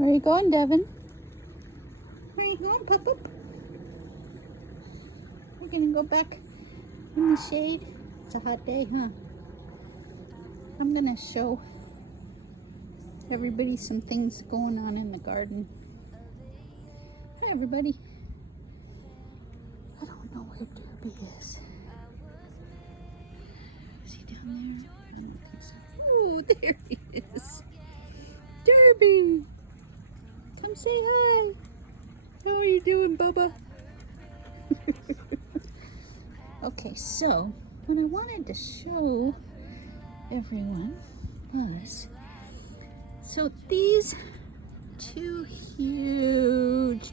Where are you going, Devin? Where are you going, Pop-Up? We're gonna go back in the shade. It's a hot day, huh? I'm gonna show everybody some things going on in the garden. Hi, everybody. I don't know where Derby is. Is he down there? Oh, there he is. Derby! Come say hi. How are you doing, Bubba? Okay, so what I wanted to show everyone was, so these two huge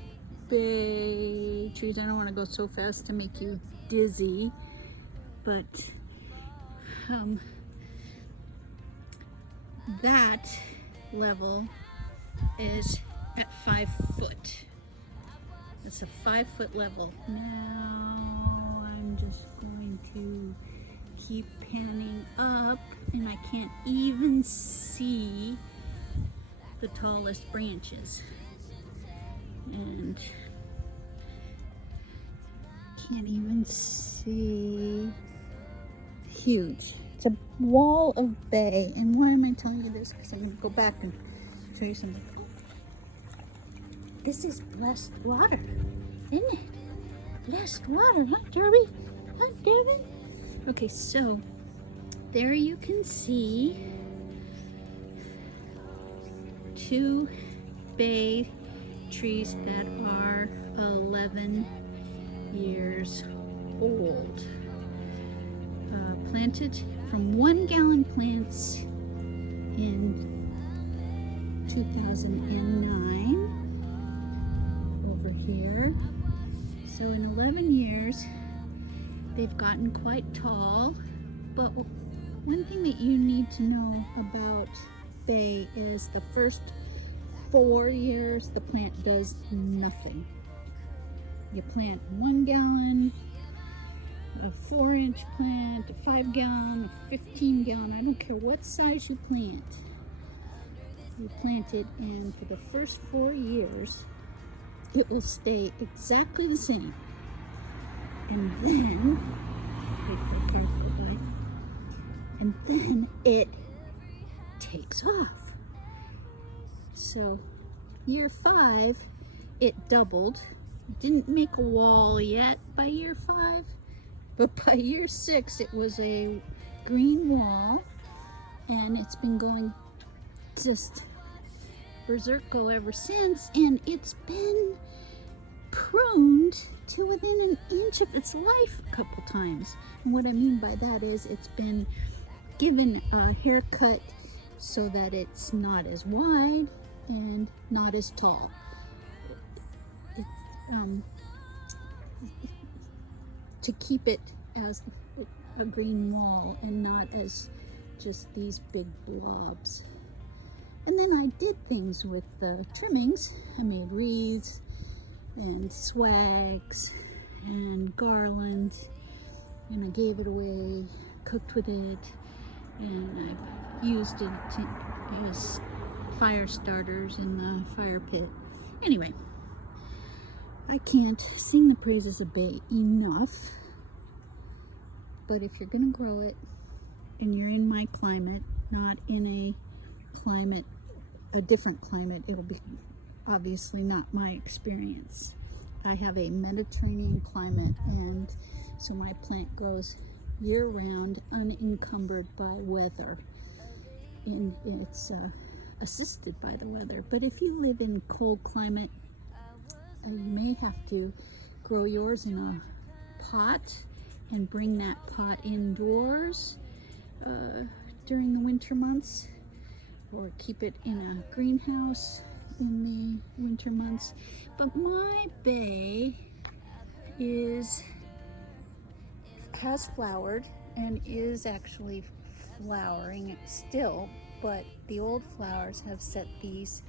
bay trees, I don't want to go so fast to make you dizzy, but that level is at 5 foot. It's a 5 foot level. Now I'm just going to keep panning up, and I can't even see the tallest branches. And can't even see. Huge. It's a wall of bay. And why am I telling you this? Because I'm going to go back and show you something. Oh, this is blessed water, isn't it? Blessed water, huh, Derby? Huh, David? Okay, so there you can see 2 bay trees that are 11 years old. Planted from 1-gallon plants in 2009 over here. So in 11 years, they've gotten quite tall. But one thing that you need to know about bay is the first 4 years, the plant does nothing. You plant 1 gallon, a 4-inch plant, a 5-gallon, a 15-gallon, I don't care what size you plant. You plant it, and for the first 4 years, it will stay exactly the same. And then, wait for the car to go by, and then it takes off. So, year 5, it doubled. It didn't make a wall yet by year 5, but by year 6, it was a green wall, and it's been going just berserko ever since, and it's been pruned to within an inch of its life a couple times. And what I mean by that is it's been given a haircut so that it's not as wide and not as tall. To keep it as a green wall and not as just these big blobs. And then I did things with the trimmings. I made wreaths and swags and garlands, and I gave it away, cooked with it, and I've used it to use fire starters in the fire pit. Anyway, I can't sing the praises of bay enough, but if you're gonna grow it and you're in my climate, not in a different climate, it'll be obviously not my experience. I have a Mediterranean climate, and so my plant grows year-round, unencumbered by weather, and it's assisted by the weather. But if you live in cold climate, you may have to grow yours in a pot and bring that pot indoors during the winter months, or keep it in a greenhouse in the winter months. But my bay has flowered and is actually flowering still, but the old flowers have set these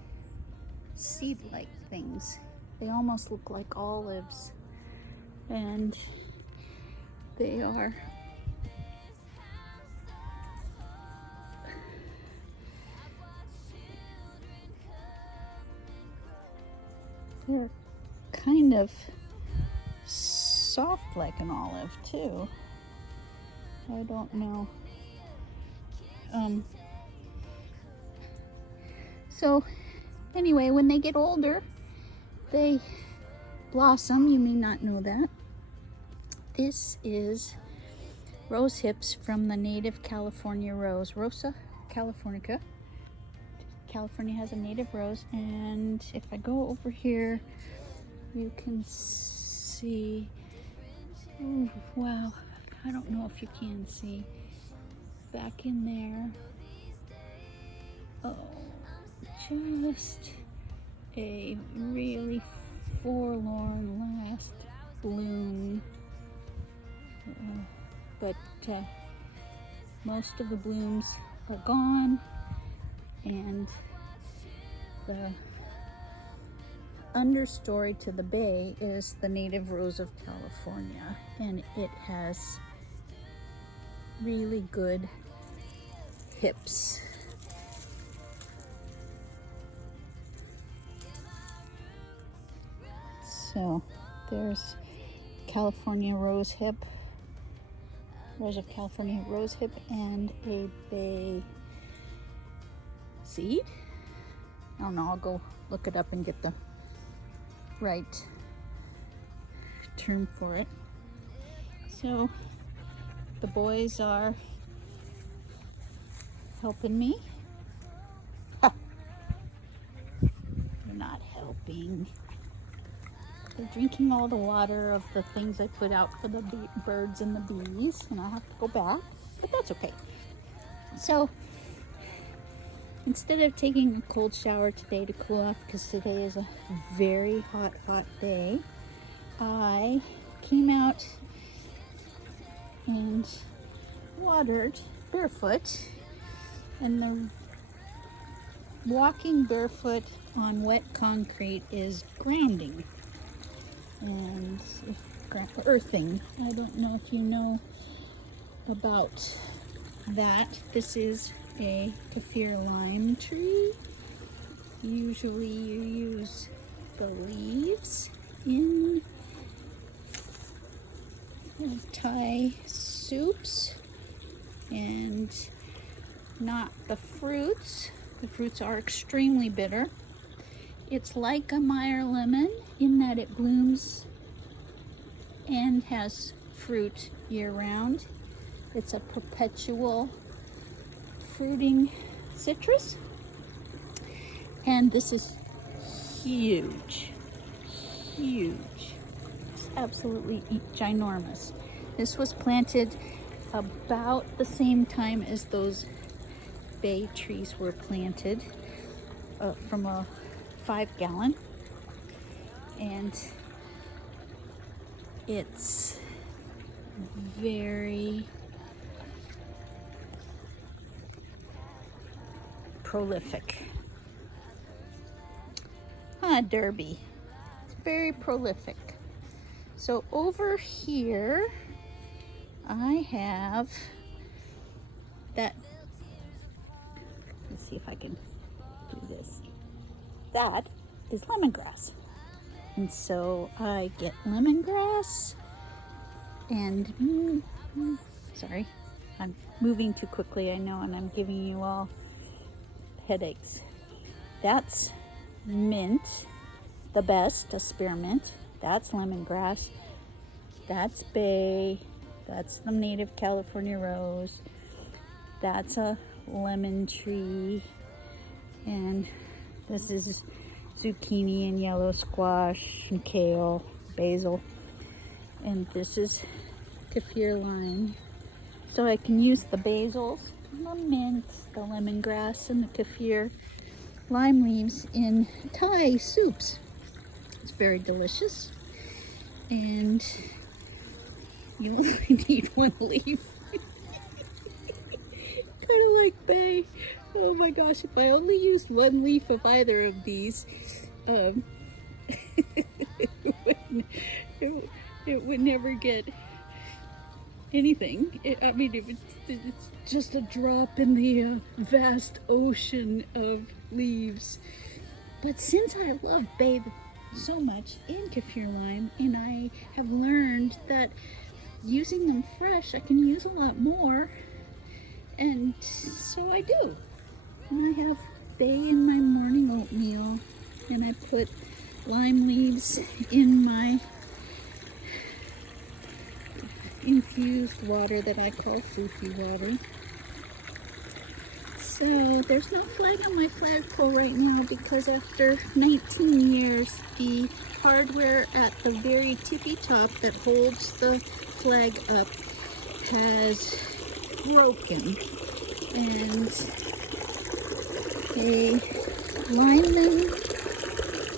seed-like things. They almost look like olives, and they are They're kind of soft like an olive too. I don't know. So anyway, when they get older, they blossom. You may not know that. This is rose hips from the native California rose, Rosa californica. California has a native rose, and if I go over here, you can see, ooh, wow, I don't know if you can see back in there. Oh, just a really forlorn last bloom. But most of the blooms are gone, and the understory to the bay is the native rose of California, and it has really good hips. So there's California rose hip, Rose of California rose hip, and a bay seed. I don't know, I'll go look it up and get the right term for it. So the boys are helping me. Ha. They're not helping. They're drinking all the water of the things I put out for the birds and the bees, and I have to go back, but that's okay. So instead of taking a cold shower today to cool off, because today is a very hot day, I came out and watered barefoot, and the walking barefoot on wet concrete is grounding and earthing. I don't know if you know about that. This is a kaffir lime tree. Usually you use the leaves in Thai soups and not the fruits. The fruits are extremely bitter. It's like a Meyer lemon in that it blooms and has fruit year-round. It's a perpetual fruiting citrus, and this is huge. It's absolutely ginormous. This was planted about the same time as those bay trees were planted, from a 5-gallon, and it's very prolific. Derby. It's very prolific. So over here I have that. Let's see if I can do this. That is lemongrass. And so I get lemongrass and sorry, I'm moving too quickly, I know, and I'm giving you all headaches. That's mint, the best, a spearmint. That's lemongrass. That's bay. That's the native California rose. That's a lemon tree. And this is zucchini and yellow squash and kale, basil. And this is kaffir lime. So I can use the basils, the mint, the lemongrass, and the kaffir lime leaves in Thai soups. It's very delicious. And you only need one leaf. Kind of like bay. Oh my gosh, if I only used one leaf of either of these, it would never get anything. It's just a drop in the vast ocean of leaves. But since I love bay so much in kaffir lime, and I have learned that using them fresh, I can use a lot more, and so I do. And I have bay in my morning oatmeal, and I put lime leaves in my infused water that I call Fuki water. So there's no flag on my flagpole right now because after 19 years, the hardware at the very tippy top that holds the flag up has broken. And a lineman,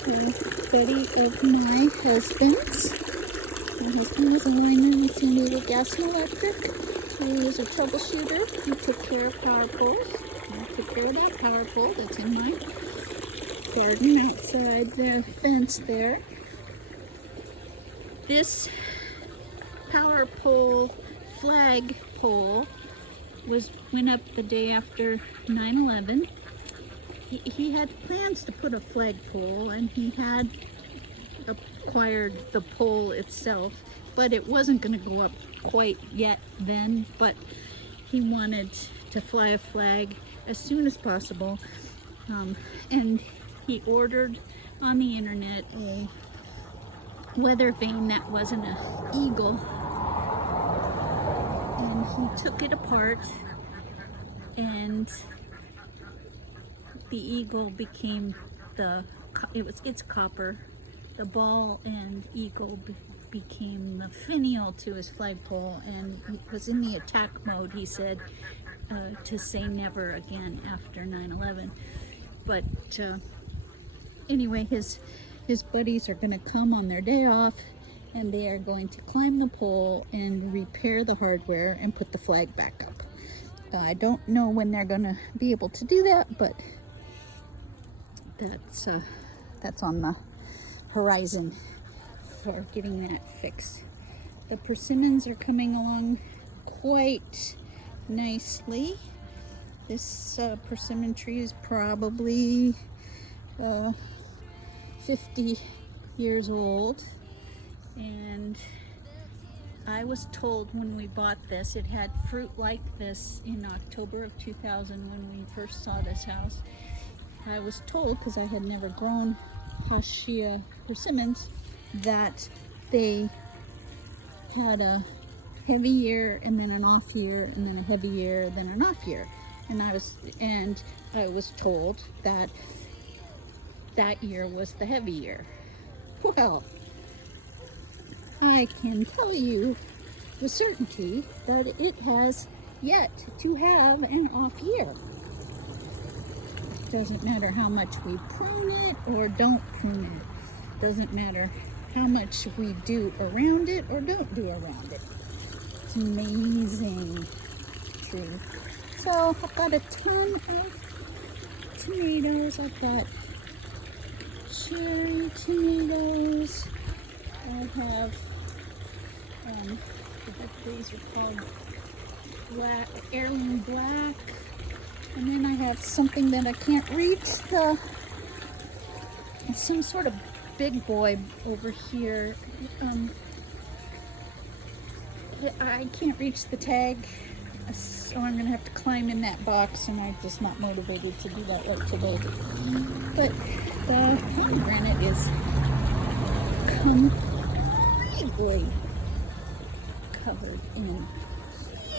a buddy of my husband's, my husband was a lineman with San Diego Gas and Electric. He was a troubleshooter. He took care of power poles. I took care of that power pole that's in my garden outside the fence there. This power pole, flag pole, went up the day after 9/11. He had plans to put a flagpole, and he had acquired the pole itself, but it wasn't going to go up quite yet then, but he wanted to fly a flag as soon as possible, and he ordered on the internet a weather vane that wasn't an eagle, and he took it apart, and the eagle became it's copper. The ball and eagle became the finial to his flagpole, and he was in the attack mode, he said, to say never again after 9/11. But anyway, his buddies are going to come on their day off, and they are going to climb the pole and repair the hardware and put the flag back up. I don't know when they're going to be able to do that, but that's on the horizon for getting that fixed. The persimmons are coming along quite nicely. This persimmon tree is probably 50 years old, and I was told when we bought this it had fruit like this in October of 2000 when we first saw this house. I was told, because I had never grown Haschia persimmons, that they had a heavy year and then an off year and then a heavy year, then an off year. And I was told that that year was the heavy year. Well, I can tell you with certainty that it has yet to have an off year. Doesn't matter how much we prune it or don't prune it. Doesn't matter how much we do around it or don't do around it. It's an amazing tree. So I've got a ton of tomatoes. I've got cherry tomatoes. I have, these are called black, heirloom black. And then I have something that I can't reach, some sort of big boy over here. I can't reach the tag, so I'm gonna have to climb in that box, and I'm just not motivated to do that right today. But the pomegranate is completely covered in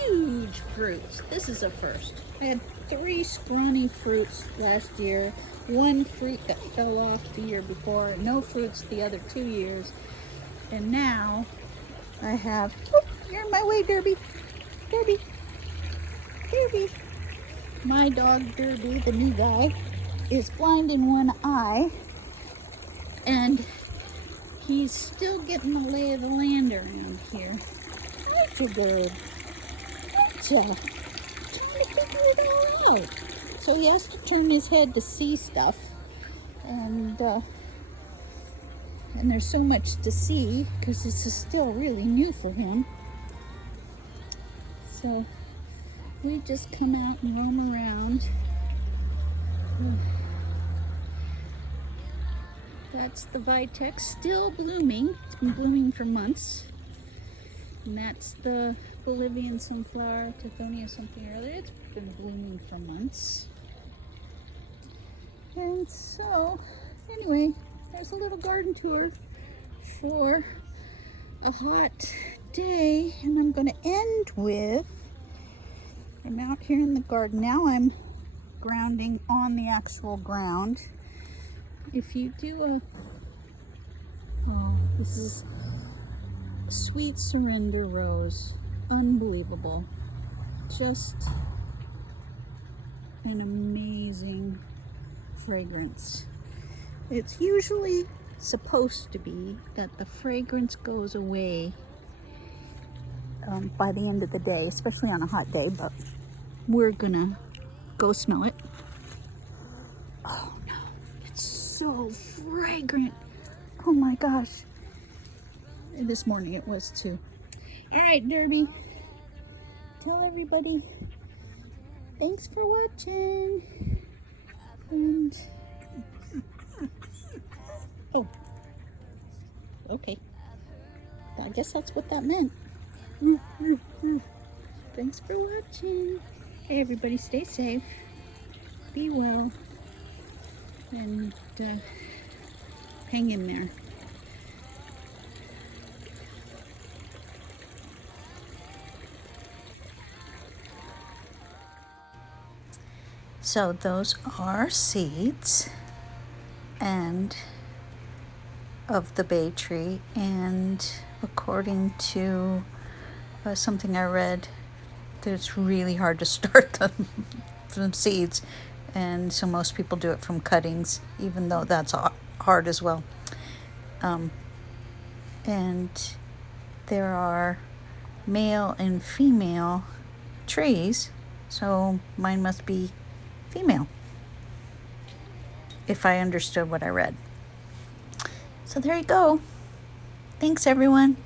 huge fruits. This is a first. I had 3 scrawny fruits last year, 1 fruit that fell off the year before, no fruits the other 2 years, and now I have, oh, you're in my way, Derby. Derby. Derby. My dog Derby, the new guy, is blind in one eye, and he's still getting the lay of the land around here. That's a bird. Trying to figure it all out. So he has to turn his head to see stuff, and there's so much to see because this is still really new for him. So we just come out and roam around. That's the Vitex, still blooming. It's been blooming for months. And that's the Bolivian sunflower, Tithonia something or other. It's been blooming for months. And so, anyway, there's a little garden tour for a hot day. And I'm going to end with, I'm out here in the garden. Now I'm grounding on the actual ground. If you do this is Sweet Surrender Rose. Unbelievable. Just an amazing fragrance. It's usually supposed to be that the fragrance goes away by the end of the day, especially on a hot day, but we're gonna go smell it. Oh no, it's so fragrant. Oh my gosh. This morning it was too. All right, Derby. Tell everybody thanks for watching. And oh, okay. I guess that's what that meant. Thanks for watching. Hey, everybody, stay safe. Be well. And hang in there. So those are seeds and of the bay tree, and according to something I read, that it's really hard to start them from seeds, and so most people do it from cuttings, even though that's hard as well. And there are male and female trees, so mine must be female, if I understood what I read. So there you go. Thanks, everyone.